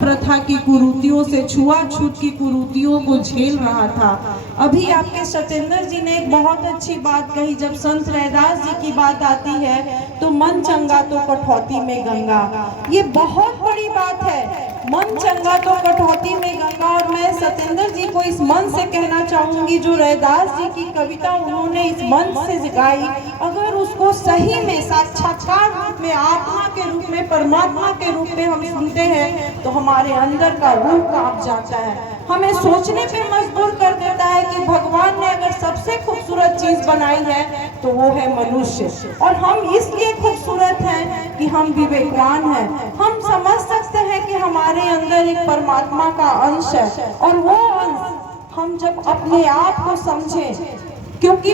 प्रथा की कुरीतियों से, छुआछूत की कुरीतियों को झेल रहा था। अभी आपके सत्येंद्र जी ने एक बहुत अच्छी बात कही, जब संत रैदास जी की बात आती है तो मन चंगा तो कठौती में गंगा। ये बहुत बड़ी बात है, मन चंगा तो कठौती में गंगा। और मैं सत्येंद्र जी को इस मन से कहना चाहूंगी, जो रैदास जी की कविता उन्होंने इस मन से गाई, अगर उसको सही में साक्षात्कार रूप में, आत्मा के रूप में, परमात्मा के रूप में हम सुनते हैं तो हमारे अंदर का रूह कांप जाता है, हमें सोचने पे मजबूर कर देता है कि भगवान ने अगर सबसे खूबसूरत चीज बनाई है तो वो है मनुष्य। और हम इसलिए खूबसूरत हैं कि हम विवेकवान हैं, हम समझ सकते हैं कि हमारे अंदर एक परमात्मा का अंश है। और वो अंश हम जब अपने आप को समझें, क्योंकि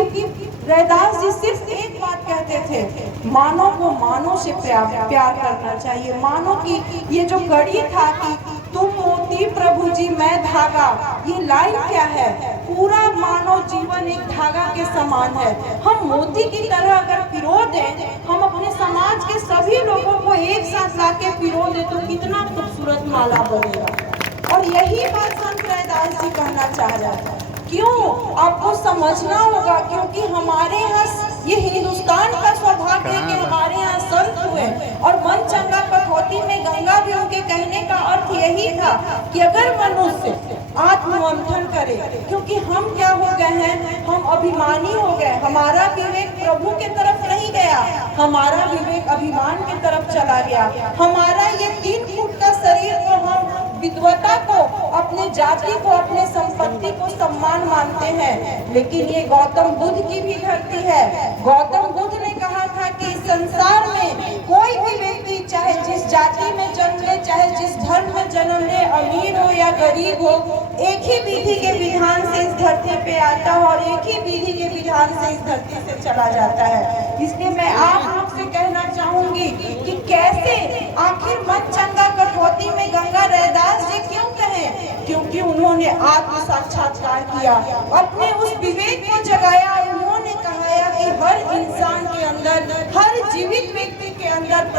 रैदास जी सिर्फ एक बात कहते थे, मानव को मानव से प्यार करना चाहिए। मानो की ये जो कड़ी था कि तुम मोती प्रभु जी मैं धागा, ये लाइन क्या है? पूरा मानव जीवन एक धागा के समान है। हम मोती की तरह अगर पिरो दें, हम अपने समाज के सभी लोगों को एक साथ लाके पिरो दें तो कितना खूबसूरत माला बनेगा। और यही बात संत रैदास जी कहना चाह रहे हैं। क्यों? आपको समझना होगा, क्योंकि हमारे यहाँ ये हिंदुस्तान का सौभाग्य है कि हमारे यहाँ संत हुए। और मन चंगा कठौती में गंगा भी उनके कहने का अर्थ यही था कि अगर मनुष्य आत्ममंथन करे, क्योंकि हम क्या हो गए हैं, हम अभिमानी हो गए, हमारा विवेक प्रभु के तरफ नहीं गया, हमारा विवेक अभिमान की तरफ चला गया। हमारा ये 3 फुट का शरीर को हम विद्वता को, अपने जाति को, अपने संपत्ति को सम्मान मानते हैं, लेकिन ये गौतम बुद्ध की भी धरती है। गौतम बुद्ध ने कहा था कि इस संसार में कोई भी व्यक्ति चाहे जिस जाति में जन्म ले, चाहे जिस धर्म में जन्म ले, अमीर हो या गरीब हो, एक ही विधि के विधान से इस धरती पे आता है और एक ही विधि के विधान से इस धरती से चला जाता है। इसलिए मैं आप लोग से कहना चाहूंगी कि कैसे आखिर मन चंगा कठौती में गंगा रैदास जी क्यों कहें? क्योंकि उन्होंने आत्म साक्षात्कार किया, अपने उस विवेक को जगाया। उन्होंने कहा कि हर इंसान के अंदर, हर जीवित व्यक्ति के अंदर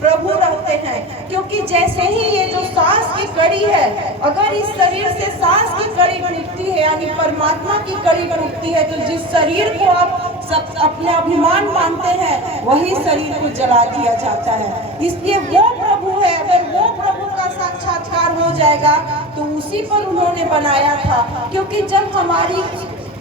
प्रभु रहते हैं। क्योंकि जैसे ही ये जो सांस की कड़ी है, अगर इस शरीर से सांस की कड़ी टूटती है, यानी परमात्मा की कड़ी टूटती है, तो जिस शरीर को आप सब अपने अभिमान मानते हैं, वही शरीर को जला दिया जाता है। इसलिए वो प्रभु है, अगर वो प्रभु का साक्षात्कार हो जाएगा तो उसी पर उन्होंने बनाया था। क्योंकि जब हमारी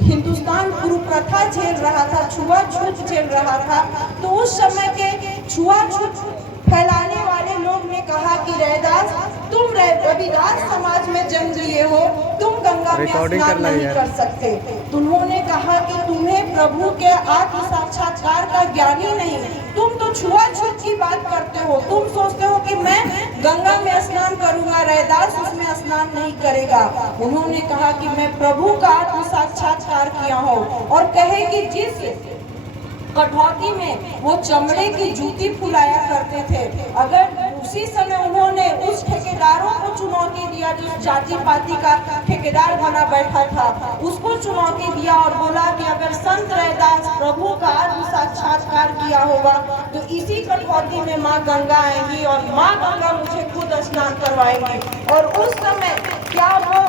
हिंदुस्तान गुरु प्रथा झेल रहा था, छुआछूत झेल रहा था, तो उस समय के छुआछूत फैलाने वाले लोग ने कहा कि रैदास, तुम रविदास समाज में जन्म लिए हो, तुम गंगा में स्नान नहीं कर सकते। तो उन्होंने कहा कि तुम्हें प्रभु के आत्म साक्षात्कार का ज्ञान ही नहीं, तुम तो छुआछूत की बात करते हो। तुम सोचते हो कि मैं गंगा में स्नान करूंगा, रैदास उसमें स्नान नहीं करेगा। उन्होंने कहा कि मैं प्रभु का आत्म साक्षात्कार किया हूँ। और कहे कि जिस कठौती में वो चमड़े की जूती फुलाया करते थे, अगर उसी समय उन्होंने उस ठेकेदारों को चुनौती दिया, जो जाति पाति का ठेकेदार बना बैठा था, उसको चुनौती दिया और बोला कि अगर संत रैदास प्रभु का आत्म साक्षात्कार किया होगा तो इसी कठौती में माँ गंगा आएंगी और माँ गंगा मुझे खुद स्नान करवाएंगी। और उस समय क्या वो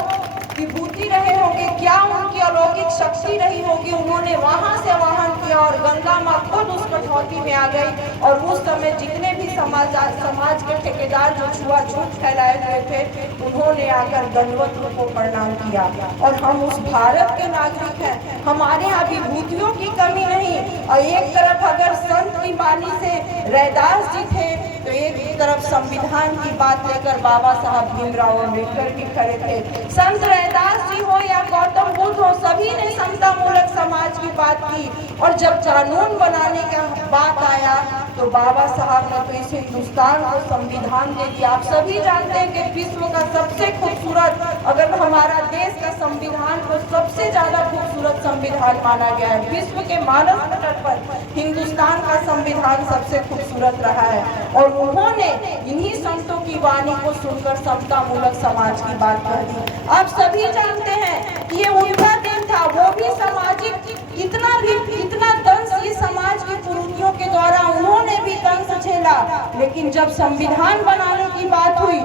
विभूति रहे होंगे, क्या उनकी अलौकिक शक्ति रही होगी, उन्होंने वहां से आवाहन किया और गंगा माँ खुद उस कठौती में आ गई। और उस समय जितने भी समाज के ठेकेदार जो छुआछूत फैलाए हुए थे, उन्होंने आकर दंडवत को प्रणाम किया। और हम उस भारत के नागरिक हैं, हमारे यहाँ विभूतियों की कमी नहीं। और एक तरफ अगर संत की वाणी से रैदास जी थे, तो एक तरफ संविधान की बात लेकर बाबा साहब भीमराव अम्बेडकर भी खड़े थे। संत रैदास जी हो या गौतम बुद्ध हो, सभी ने समता मूलक समाज की बात की। और जब कानून बनाने का बात आया तो बाबा साहब ने तो इस हिंदुस्तान को संविधान दे दिया। आप सभी जानते हैं कि विश्व का सबसे खूबसूरत, अगर हमारा देश का संविधान को सबसे ज्यादा खूबसूरत संविधान माना गया है। विश्व के मानव पटल पर हिंदुस्तान का संविधान सबसे खूबसूरत रहा है। और उन्होंने इन्हीं संतों की वाणी को सुनकर समता मूलक समाज की बात कह दी। आप सभी जानते हैं कि ये उनका दिन था, वो भी सामाजिक इतना दंश ये समाज की कुरीतियों के द्वारा उन्होंने भी दंश झेला। लेकिन जब संविधान बनाने की बात हुई,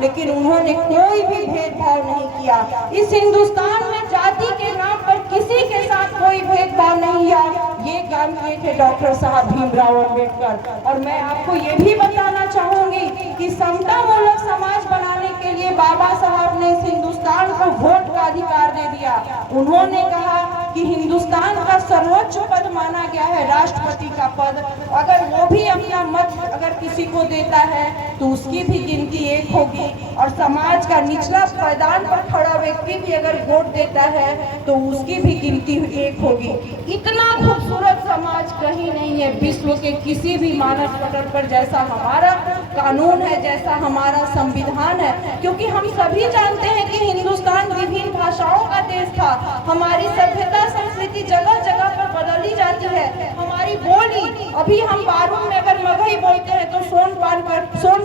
लेकिन उन्होंने कोई भी भेदभाव नहीं किया। इस हिंदुस्तान में जाति के नाम पर किसी के साथ कोई भेदभाव नहीं किया। ये काम किए थे डॉक्टर साहब भीमराव अंबेडकर। और मैं आपको ये भी बताना चाहूंगी कि समता मूलक समाज बनाने के लिए बाबा साहब ने इस हिंदुस्तान को वोट का अधिकार दे दिया। उन्होंने कहा कि हिंदुस्तान का सर्वोच्च पद माना गया है राष्ट्रपति का पद, अगर वो भी अपना मत अगर किसी को देता है तो उसकी भी गिनती 1 होगी, और समाज का निचला पायदान पर खड़ा व्यक्ति भी अगर वोट देता है तो उसकी भी गिनती 1 होगी। इतना खूबसूरत समाज कहीं नहीं है विश्व के किसी भी मानव पटल पर जैसा हमारा कानून है, जैसा हमारा संविधान है। क्योंकि हम सभी जानते हैं कि हिंदुस्तान विभिन्न भाषाओं का देश था। हमारी सभ्यता संस्कृति जगह जगह पर बदली जाती है। हमारी बोली, अभी हम बारूद में अगर मगही बोलते हैं तो सोन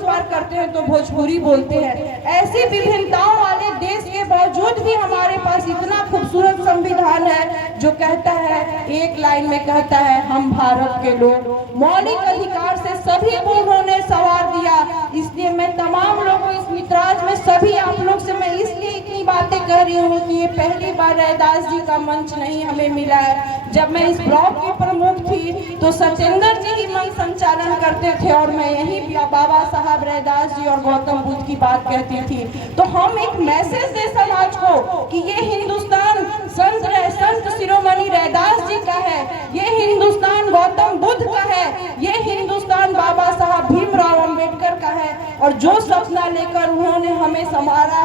पार करते हैं तो भोजपुरी बोलते हैं। ऐसी विभिन्नताओं वाले देश के बावजूद भी हमारे पास इतना खूबसूरत संविधान है जो कहता है, एक लाइन में कहता है, हम भारत के लोग मौलिक अधिकार से सभी को उन्होंने सवार दिया। इसलिए मैं तमाम लोगों इस मित्राज में सभी आप लोग से मैं इसलिए इतनी बातें कह रही हूँ कि ये पहली बार रैदास जी का मंच नहीं हमें मिला है। जब मैं इस ब्लॉक की प्रमुख थी तो सत्येंद्र जी ही मंच संचालन करते थे और मैं यही बाबा साहब रैदास जी और गौतम बुद्ध की बात कहती थी। तो हम एक मैसेज दे समाज को कि ये हिंदुस्तान संत शिरोमणि रैदास जी का है, ये हिंदुस्तान गौतम बुद्ध का है, ये हिंदुस्तान बाबा साहब भीमराव अंबेडकर का है। और जो सपना लेकर उन्होंने हमें संभाला